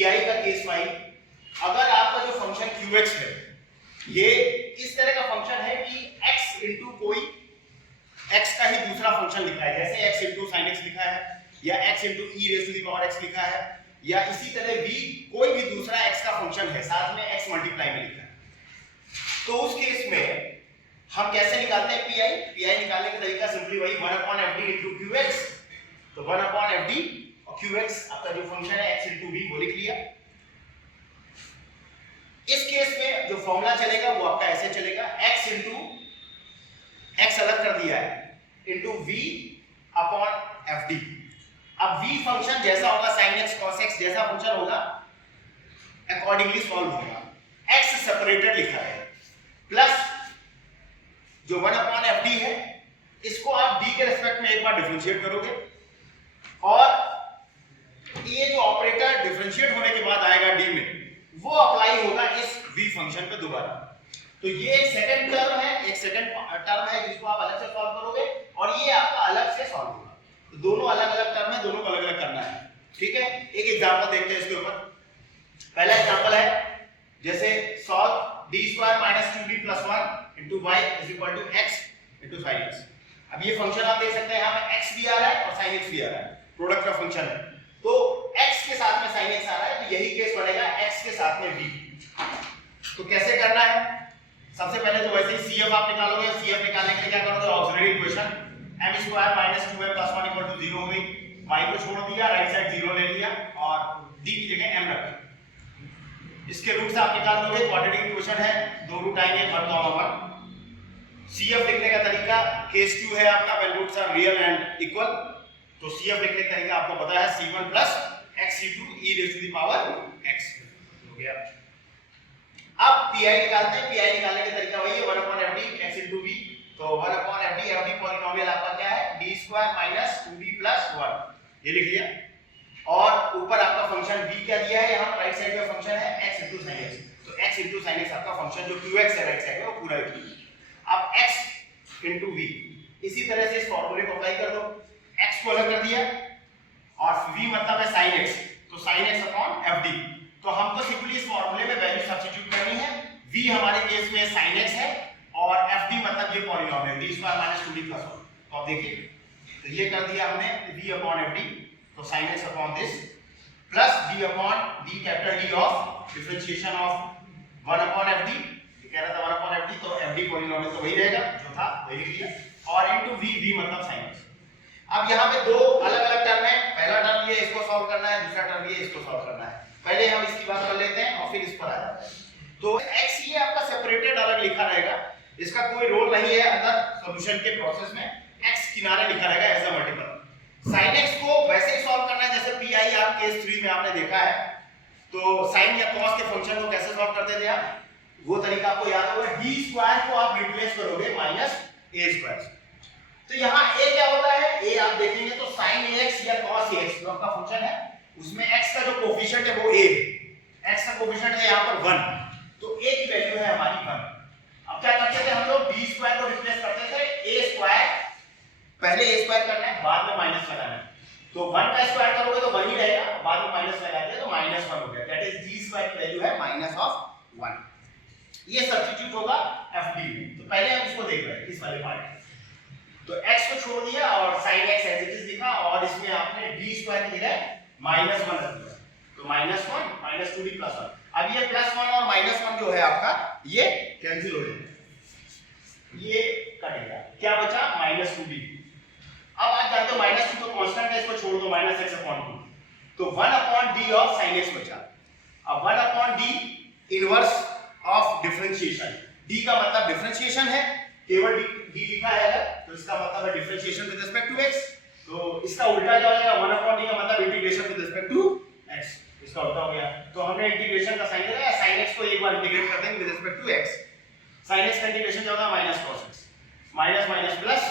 Pi का case file, अगर आपका जो फंक्शन क्यूएक्स है ये इस तरह का फंक्शन है कि x इंटू कोई x का ही दूसरा फंक्शन लिखा है, जैसे x इंटू साइन एक्स लिखा है या x into e raise to the power x लिखा है, या इसी तरह v कोई भी दूसरा x का फंक्शन है साथ में x मल्टीप्लाई में लिखा है, तो उस केस में हम कैसे निकालते हैं पीआई? पीआई निकालने का तरीका सिंपली वही 1/fd इनटू qx, तो 1/fd और qx आपका जो फंक्शन है x इंटू v वो लिख लिया। इस केस में जो फॉर्मूला चलेगा वो आपका ऐसे चलेगा, x इंटू x अलग कर दिया है इंटू v अपॉन fd। अब v फंक्शन जैसा होगा sin x cos x जैसा फंक्शन होगा अकॉर्डिंगली सॉल्व होगा, x सेपरेटेड लिखा है, प्लस जो 1/fd है इसको आप d के रेस्पेक्ट में एक बार डिफरेंशिएट करोगे और ये जो ऑपरेटर डिफरेंशिएट होने के बाद आएगा d में वो अप्लाई होगा इस v फंक्शन पे दोबारा। तो ये एक सेकंड टर्म है, एक सेकंड टर्म है जिसको आप अलग से सॉल्व करोगे और ये आपका अलग से सॉल्व होगा। तो दोनों अलग अलग टर्म है, दोनों को अलग अलग करना है, ठीक है। एक एग्जांपल देखते हैं इसके ऊपर। पहला एग्जांपल है जैसे solve d² - 2d + 1 * y = x * sin x। अब ये फंक्शन आप देख सकते हैं यहाँ पे x भी आ रहा है और sin x भी आ रहा है, प्रोडक्ट का फंक्शन है, तो x के साथ में sin x आ रहा है, तो यही केस बनेगा x के साथ में v। तो कैसे करना है? सबसे पहले तो वैसे ही CF आप निकालोगे, CF निकालने के लिए क्या करोगे? ऑक्सिलरी इक्वेशन m² - 2m + 1 = 0 हो गई, y को छोड़ दिया, राइट साइड 0 ले लिया और d की जगह m रख दिया। इसके रूट्स आप निकाल दोगे, क्वाड्रेटिक इक्वेशन है, दो रूट आएंगे 1, 1। CF लिखने का तरीका केस 2 है आपका when roots are real and equal, तो CF लिखने का तरीका आपको पता है c1 + x c2 e raised to the power x हो गया। अब pi निकालते हैं, pi निकालने का तरीका वही है 1/fd x * v, तो 1/fd fd पॉलिनोमियल आपका क्या है d² - 2d + 1 ये लिख लिया, और ऊपर आपका फंक्शन v क्या दिया है, यहाँ राइट साइड में फंक्शन है x * sin x, तो x * sin x आपका फंक्शन जो qx है राइट साइड में वो पूरा लिख लिया। अब x * v इसी तरह से इस फार्मूले को अप्लाई कर दो, x को अलग कर दिया और v मतलब है sin x, तो sin x अपॉन fd, तो हमको सिंपली इस फार्मूले में वैल्यू सब्स्टिट्यूट करनी है। v हमारे केस में sin x है और fd मतलब ये पॉलिनोमियल d² - 2d + 1, तो आप देखिए तो ये कर दिया हमने v अपॉन fd, तो sin x upon this plus d upon d capital D of differentiation of 1/fd, ये कह रहा था 1/fd, तो fd पॉलिनोमियल तो वही रहेगा जो था वही लिख लिया, और इनटू v मतलब sin x। अब यहाँ पे दो अलग अलग टर्म है, पहला टर्म ये इसको सॉल्व करना है, दूसरा टर्म ये इसको सॉल्व करना है। पहले हम इसकी बात कर लेते हैं और फिर इस पर आ जाते हैं। तो x ये आपका सेपरेटेड अलग लिखा रहेगा, इसका कोई रोल नहीं है अंदर सॉल्यूशन के प्रोसेस में, x किनारे लिखा रहेगा as a multiple. sin x को वैसे ही सॉल्व करना है जैसे pi आप केस 3 में आपने देखा है, तो sin या cos के फंक्शन को कैसे सॉल्व करते थे आप, वो तरीका आपको याद होगा, d² को आप रिप्लेस करोगे -a²। तो यहाँ a क्या होता है, a आप देखेंगे तो sin ax या cos ax जो आपका फंक्शन है उसमें x का जो कोफिशिएंट है वो a है, x का कोफिशिएंट है यहाँ पर 1, तो a की वैल्यू है हमारी 1। अब क्या करते थे हम लोग, d² को रिप्लेस करते थे a², पहले a² करना है बाद में माइनस लगाना है, तो 1 का स्क्वायर करोगे तो 1 ही रहेगा, बाद में माइनस लगा दिया तो -1 हो गया, दैट इज d² की वैल्यू है -1। ये सब्स्टिट्यूट होगा fd में, तो पहले हम इसको देख रहे हैं इस वाले पार्ट, तो x को छोड़ दिया और sin x as it is लिखा और इसमें आपने d² की जगह -1 रख दिया, तो -1 - 2d + 1। अब ये +1 और -1 जो है आपका ये कैंसिल हो जाएगा, ये कटेगा, क्या बचा -2d। अब आप जानते हो -2 तो कांस्टेंट है, इसको छोड़ दो -x/2, तो 1/d ऑफ sin x बचा। अब 1/d inverse of differentiation, d का मतलब डिफरेंशिएशन है, केवल d लिखा है अलग, तो इसका मतलब है differentiation with respect to x, तो इसका उल्टा क्या हो जाएगा, 1/d का मतलब integration with respect to x, इसका उल्टा हो गया, तो हमने इंटीग्रेशन का साइन लगाया, sin x को एक बार इंटीग्रेट कर देंगे with respect to x, sin x का इंटीग्रेशन क्या होगा -cos x, minus plus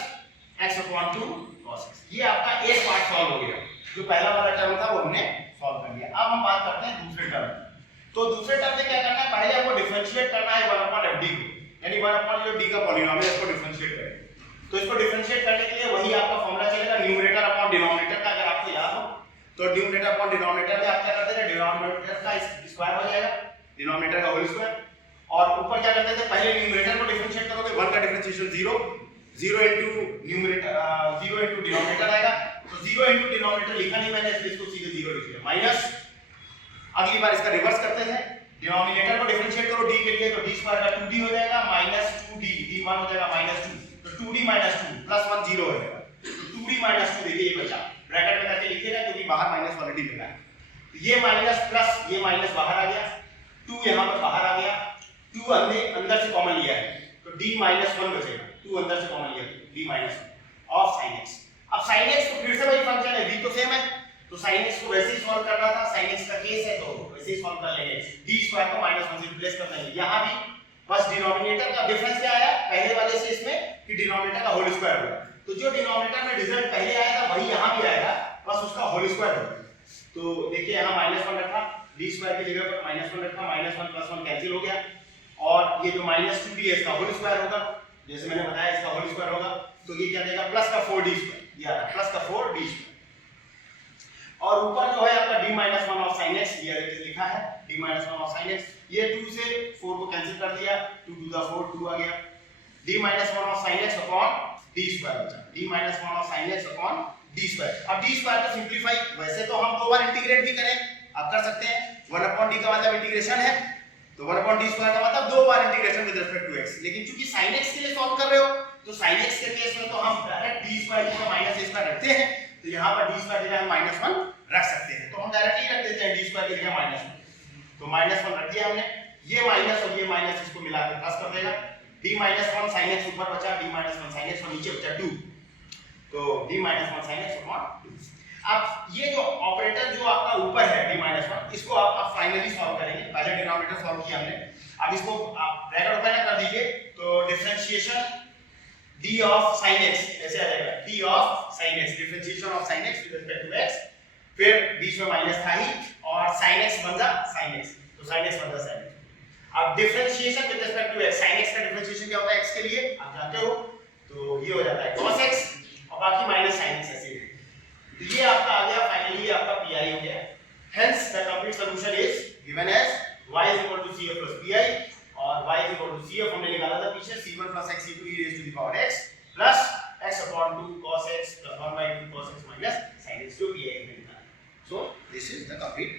x/2 cos x। ये आपका एक पार्ट सॉल्व हो गया, जो पहला वाला टर्म था वो हमने सॉल्व कर लिया। अब हम बात करते हैं दूसरे टर्म, तो दूसरे टर्म में क्या करना है, पहले आपको डिफरेंशिएट करना है 1/fd को, यानी 1/d का पॉलिनोमियल, इसको डिफरेंशिएट करें। तो इसको डिफरेंशिएट करने के लिए वही आपका फॉर्मूला चलेगा न्यूमरेटर अपॉन डिनोमिनेटर का, अगर आपको याद हो तो न्यूमरेटर अपॉन डिनोमिनेटर में आप क्या करते थे, डिनोमिनेटर का स्क्वायर हो जाएगा, डिनोमिनेटर का होल स्क्वायर, और ऊपर क्या करते थे, पहले न्यूमरेटर को डिफरेंशिएट करोगे, 1 का differentiation 0, 0 into numerator 0 into denominator आएगा, तो 0 इनटू डिनोमिनेटर लिखा नहीं मैंने, इसलिए इसको सीधे 0 लिख दिया, माइनस, अगली बार इसका रिवर्स करते हैं, डिनोमिनेटर को डिफरेंशिएट करो d के लिए, तो d स्क्वायर का 2d हो जाएगा माइनस 2d, d1 हो जाएगा माइनस 2, तो 2d माइनस 2 प्लस 1 0 हो जाएगा, तो 2d माइनस 2 देखिए ये बचा, ब्रैकेट में करके लिखिएगा क्योंकि बाहर माइनस ऑलरेडी मिला है, तो ये माइनस प्लस ये माइनस बाहर आ गया, 2 यहां पर बाहर आ गया, 2 हमने अंदर से कॉमन लिया है, तो d माइनस 1 बचेगा, 2 अंदर से कॉमन लिया तो d minus 1 of sin x। अब sin x तो फिर से वही फंक्शन है, v तो सेम है, तो sin x को वैसे ही सॉल्व करना था, sin x का केस है तो वैसे ही सॉल्व कर लेंगे, d स्क्वायर को माइनस 1 से रिप्लेस कर देंगे, यहां भी बस डिनोमिनेटर का डिफरेंस क्या आया पहले वाले से इसमें कि डिनोमिनेटर का होल स्क्वायर होगा, तो जो डिनोमिनेटर में रिजल्ट पहले आया था वही यहां भी आएगा, बस उसका होल स्क्वायर होगा। तो देखिए यहां माइनस 1 रखा, d स्क्वायर की जगह पर माइनस 1 रखा, माइनस 1 प्लस 1 कैंसिल हो गया, और ये जो माइनस 2d है इसका होल स्क्वायर होगा, जैसे मैंने बताया इसका होल स्क्वायर होगा, तो ये क्या देगा प्लस का 4d स्क्वायर, ये आ रहा प्लस का 4d स्क्वायर, और ऊपर जो है आपका d minus 1 of sin x, ये लिखा है d minus 1 of sin x, ये 2 से 4 को कैंसिल कर दिया, 2 टू द 4 2 आ गया, d minus 1 of sin x upon d square बचा, d minus 1 of sin x upon d square. अब d स्क्वायर को सिंपलीफाई वैसे तो हम दो बार इंटीग्रेट भी करें, आप कर सकते हैं, 1 अपॉन d का मतलब इंटीग्रेशन है, तो 1 अपॉन d स्क्वायर का मतलब दो बार integration with respect to x, लेकिन चूंकि sin x के लिए सॉल्व कर रहे हो तो sin x के केस में तो हम डायरेक्ट d स्क्वायर की जगह माइनस a स्क्वायर रखते हैं, तो यहां पर d स्क्वायर की जगह हम माइनस 1 रख सकते हैं, तो हम डायरेक्टली रख देते हैं d स्क्वायर की जगह माइनस 1, तो माइनस 1 रख दिया हमने, ये माइनस और ये माइनस इसको मिलाकर प्लस कर देगा, d माइनस 1 sin x ऊपर बचा, d माइनस 1 sin x और नीचे बचा 2, तो d minus 1 sin x upon 2। अब ये जो ऑपरेटर जो आपका ऊपर है d माइनस 1, इसको आप फाइनली सॉल्व करेंगे, पहले डिनोमिनेटर सॉल्व किया हमने, अब इसको आप ब्रैकेट ओपन कर दीजिए, तो differentiation d of sin x ऐसे आ जाएगा, d of sin x, differentiation of sin x with respect to x, फिर बीच में माइनस था ही और sin x बन जा sin x, तो sin x बन जा sin x। अब differentiation with respect to x, sin x का डिफरेंशिएशन क्या होता है x के लिए आप जानते हो, तो ये हो जाता है cos x और बाकी माइनस sin x ऐसे है, तो ये आपका आ गया फाइनली, ये आपका pi हो गया, hence the complete solution is given as y is equal to cf plus pi, और y is equal to cf हमने निकाला था पीछे c1 plus x c2 e raised to the power x plus x upon 2 cos x plus 1 by 2 cos x minus sin x, जो pi है। So this is the complete